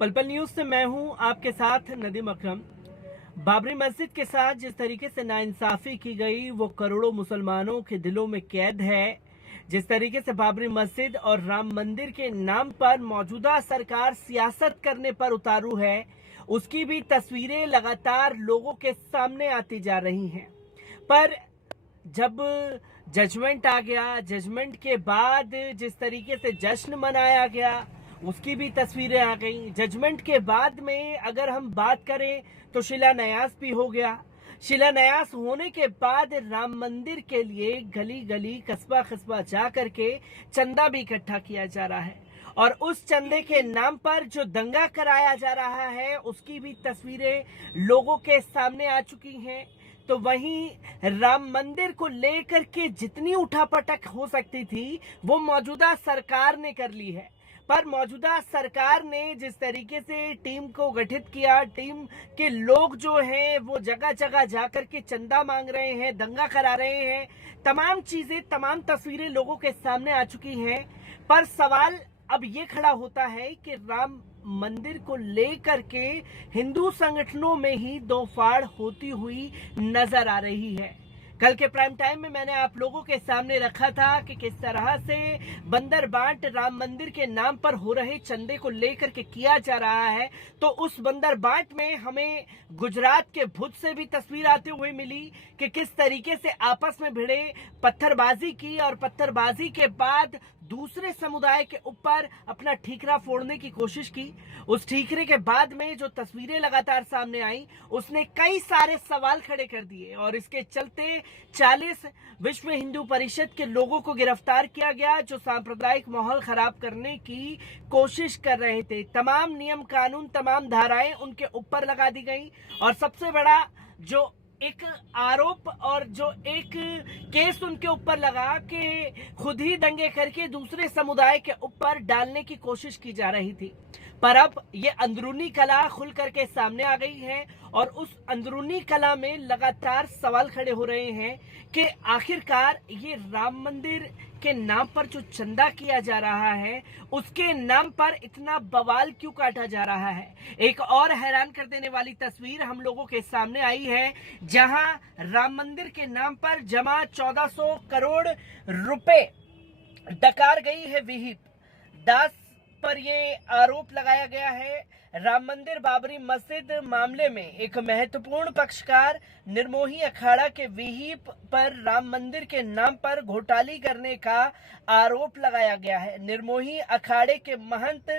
पल पल न्यूज से मैं हूं आपके साथ नदीम अकरम। बाबरी मस्जिद के साथ जिस तरीके से नाइंसाफी की गई वो करोड़ों मुसलमानों के दिलों में कैद है। जिस तरीके से बाबरी मस्जिद और राम मंदिर के नाम पर मौजूदा सरकार सियासत करने पर उतारू है, उसकी भी तस्वीरें लगातार लोगों के सामने आती जा रही हैं। पर जब जजमेंट आ गया, जजमेंट के बाद जिस तरीके से जश्न मनाया गया उसकी भी तस्वीरें आ गई। जजमेंट के बाद में अगर हम बात करें तो शिलान्यास भी हो गया। शिलान्यास होने के बाद राम मंदिर के लिए गली गली कस्बा कस्बा जा करके चंदा भी इकट्ठा किया जा रहा है और उस चंदे के नाम पर जो दंगा कराया जा रहा है उसकी भी तस्वीरें लोगों के सामने आ चुकी हैं। तो वहीं राम मंदिर को लेकर के जितनी उठापटक हो सकती थी वो मौजूदा सरकार ने कर ली है। पर मौजूदा सरकार ने जिस तरीके से टीम को गठित किया, टीम के लोग जो हैं वो जगह जगह जाकर के चंदा मांग रहे हैं, दंगा करा रहे हैं, तमाम चीजें, तमाम तस्वीरें लोगों के सामने आ चुकी हैं। पर सवाल अब ये खड़ा होता है कि राम मंदिर को लेकर के हिंदू संगठनों में ही दो फाड़ होती हुई नजर आ रही है। कल के प्राइम टाइम में मैंने आप लोगों के सामने रखा था कि किस तरह से बंदर बांट राम मंदिर के नाम पर हो रहे चंदे को लेकर के किया जा रहा है। तो उस बंदर बांट में हमें गुजरात के भुज से भी तस्वीर आते हुए मिली कि किस तरीके से आपस में भिड़े, पत्थरबाजी की और पत्थरबाजी के बाद दूसरे समुदाय के ऊपर अपना ठीकरा फोड़ने की कोशिश की। उस ठीकरे के बाद में जो तस्वीरें लगातार सामने आई उसने कई सारे सवाल खड़े कर दिए और इसके चलते 40 विश्व हिंदू परिषद के लोगों को गिरफ्तार किया गया जो सांप्रदायिक माहौल खराब करने की कोशिश कर रहे थे। तमाम नियम कानून, तमाम धाराएं उनके ऊपर लगा दी गई और सबसे बड़ा जो एक आरोप और जो एक केस उनके ऊपर लगा कि खुद ही दंगे करके दूसरे समुदाय के ऊपर डालने की कोशिश की जा रही थी। पर अब ये अंदरूनी कला खुल करके सामने आ गई है और उस अंदरूनी कला में लगातार सवाल खड़े हो रहे हैं कि आखिरकार ये राम मंदिर के नाम पर जो चंदा किया जा रहा है उसके नाम पर इतना बवाल क्यों काटा जा रहा है। एक और हैरान कर देने वाली तस्वीर हम लोगों के सामने आई है जहां राम मंदिर के नाम पर जमा 1400 करोड़ रुपए डकार गई है विहिप दास पर यह आरोप लगाया गया है। राम मंदिर बाबरी मस्जिद मामले में एक महत्वपूर्ण पक्षकार निर्मोही अखाड़ा के विहिप पर राम मंदिर के नाम पर घोटाली करने का आरोप लगाया गया है। निर्मोही अखाड़े के महंत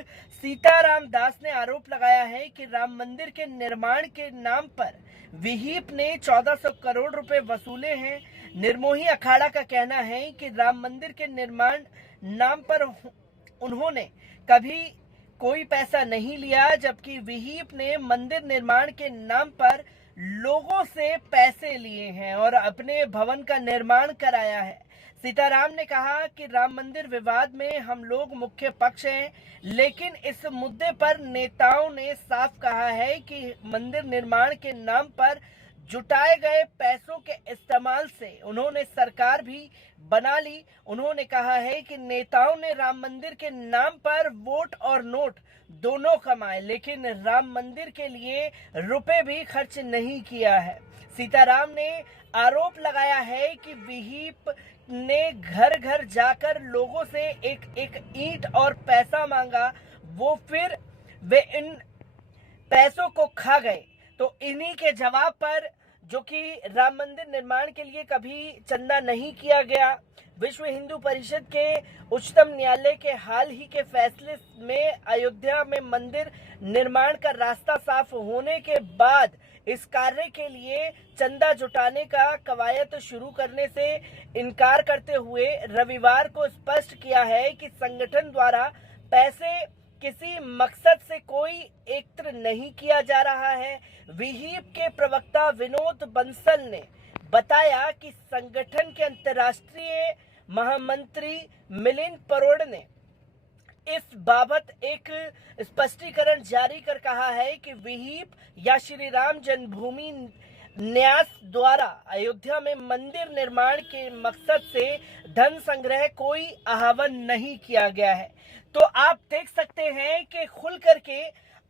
सीताराम दास ने आरोप लगाया है कि राम मंदिर के निर्माण के नाम पर विहिप ने 1400 करोड़ रुपए वसूले हैं। निर्मोही अखाड़ा का कहना है कि राम मंदिर के निर्माण नाम पर उन्होंने कभी कोई पैसा नहीं लिया, जबकि विहिप ने मंदिर निर्माण के नाम पर लोगों से पैसे लिए हैं और अपने भवन का निर्माण कराया है। सीताराम ने कहा कि राम मंदिर विवाद में हम लोग मुख्य पक्ष हैं, लेकिन इस मुद्दे पर नेताओं ने साफ कहा है कि मंदिर निर्माण के नाम पर जुटाए गए पैसों के इस्तेमाल से उन्होंने सरकार भी बना ली। उन्होंने कहा है कि नेताओं ने राम मंदिर के नाम पर वोट और नोट दोनों कमाए, लेकिन राम मंदिर के लिए रुपए भी खर्च नहीं किया है। सीताराम ने आरोप लगाया है कि विहिप ने घर घर जाकर लोगों से एक एक ईंट और पैसा मांगा, वो फिर वे इन पैसों को खा गए। तो इन्हीं के जवाब पर, जो कि राम मंदिर निर्माण के लिए कभी चंदा नहीं किया गया, विश्व हिंदू परिषद के उच्चतम न्यायालय के हाल ही के फैसले में अयोध्या में मंदिर निर्माण का रास्ता साफ होने के बाद इस कार्य के लिए चंदा जुटाने का कवायद शुरू करने से इनकार करते हुए रविवार को स्पष्ट किया है कि संगठन द्वारा पैसे किसी मकसद से कोई एकत्र नहीं किया जा रहा है। विहिप के प्रवक्ता विनोद बंसल ने बताया कि संगठन के अंतर्राष्ट्रीय महामंत्री मिलिंद परोड़ ने इस बाबत एक स्पष्टीकरण जारी कर कहा है कि विहिप या श्री राम जन्मभूमि न्यास द्वारा अयोध्या में मंदिर निर्माण के मकसद से धन संग्रह कोई आह्वान नहीं किया गया है। तो आप देख सकते हैं कि खुल करके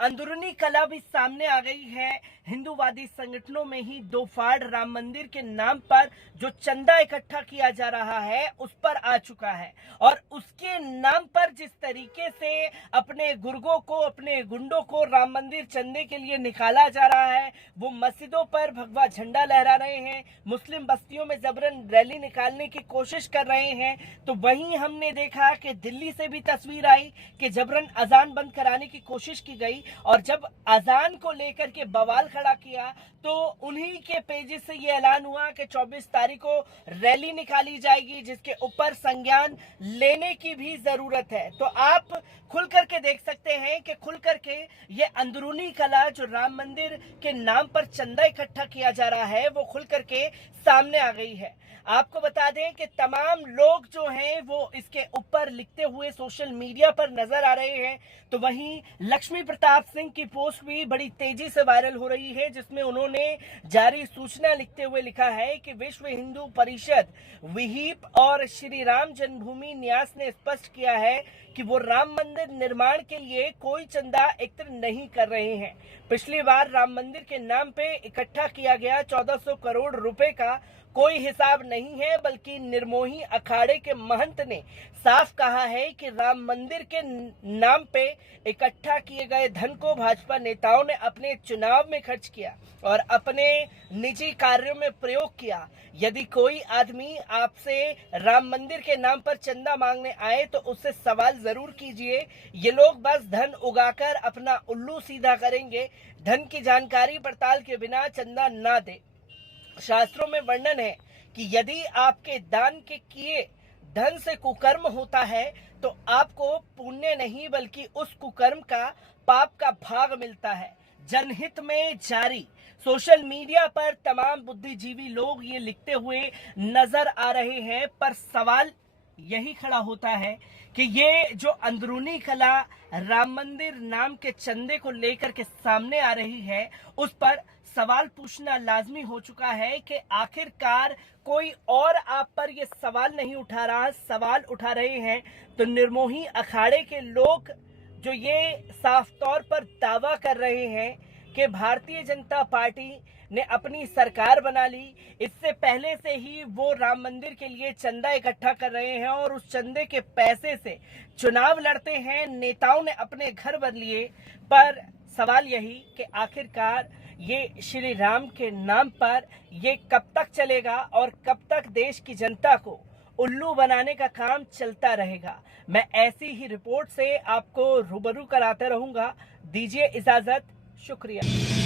अंदरूनी कला भी सामने आ गई है। हिंदूवादी संगठनों में ही दो फाड़ राम मंदिर के नाम पर जो चंदा इकट्ठा किया जा रहा है उस पर आ चुका है और उसके नाम पर जिस तरीके से अपने गुर्गों को, अपने गुंडों को राम मंदिर चंदे के लिए निकाला जा रहा है, वो मस्जिदों पर भगवा झंडा लहरा रहे हैं, मुस्लिम बस्तियों में जबरन रैली निकालने की कोशिश कर रहे हैं। तो वहीं हमने देखा कि दिल्ली से भी तस्वीर आई कि जबरन अजान बंद कराने की कोशिश की गई और जब अजान को लेकर के बवाल खड़ा किया तो उन्हीं के पेजेस से ये ऐलान हुआ कि 24 तारीख को रैली निकाली जाएगी जिसके ऊपर संज्ञान लेने की भी जरूरत है। तो आप खुल करके देख सकते हैं कि खुल करके ये अंदरूनी कला जो राम मंदिर के नाम पर चंदा इकट्ठा किया जा रहा है वो खुल करके सामने आ गई है। आपको बता दें कि तमाम लोग जो हैं वो इसके ऊपर लिखते हुए सोशल मीडिया पर नजर आ रहे हैं। तो वहीं लक्ष्मी प्रताप सिंह की पोस्ट भी बड़ी तेजी से वायरल हो रही है जिसमें उन्होंने जारी सूचना लिखते हुए लिखा है कि विश्व हिंदू परिषद, विहिप और श्री राम जन्मभूमि न्यास ने स्पष्ट किया है कि वो राम मंदिर निर्माण के लिए कोई चंदा एकत्र नहीं कर रहे हैं। पिछली बार राम मंदिर के नाम पे इकट्ठा किया गया 1400 करोड़ रुपए का कोई हिसाब नहीं है, बल्कि निर्मोही अखाड़े के महंत ने साफ कहा है कि राम मंदिर के नाम पे इकट्ठा किए गए धन को भाजपा नेताओं ने अपने चुनाव में खर्च किया और अपने निजी कार्यों में प्रयोग किया। यदि कोई आदमी आपसे राम मंदिर के नाम पर चंदा मांगने आए तो उससे सवाल जरूर कीजिए। ये लोग बस धन उगाकर अपना उल्लू सीधा करेंगे, धन की जानकारी पड़ताल के बिना चंदा ना दे। शास्त्रों में वर्णन है कि यदि आपके दान के किए धन से कुकर्म होता है तो आपको पुण्य नहीं बल्कि उस कुकर्म का पाप का भाग मिलता है। जनहित में जारी सोशल मीडिया पर तमाम बुद्धिजीवी लोग ये लिखते हुए नजर आ रहे हैं, पर सवाल यही खड़ा होता है कि ये जो अंदरूनी कला राम मंदिर नाम के चंदे को लेकर के सामने आ रही है उस पर सवाल पूछना लाजमी हो चुका है कि आखिरकार कोई और आप पर ये सवाल नहीं उठा रहा, सवाल उठा रहे हैं तो निर्मोही अखाड़े के लोग जो ये साफ तौर पर दावा कर रहे हैं कि भारतीय जनता पार्टी ने अपनी सरकार बना ली, इससे पहले से ही वो राम मंदिर के लिए चंदा इकट्ठा कर रहे हैं और उस चंदे के पैसे से चुनाव लड़ते हैं, नेताओं ने अपने घर बन लिए। पर सवाल यही कि आखिरकार ये श्री राम के नाम पर ये कब तक चलेगा और कब तक देश की जनता को उल्लू बनाने का काम चलता रहेगा। मैं ऐसी ही रिपोर्ट से आपको रूबरू कराते रहूंगा। दीजिए इजाजत, शुक्रिया।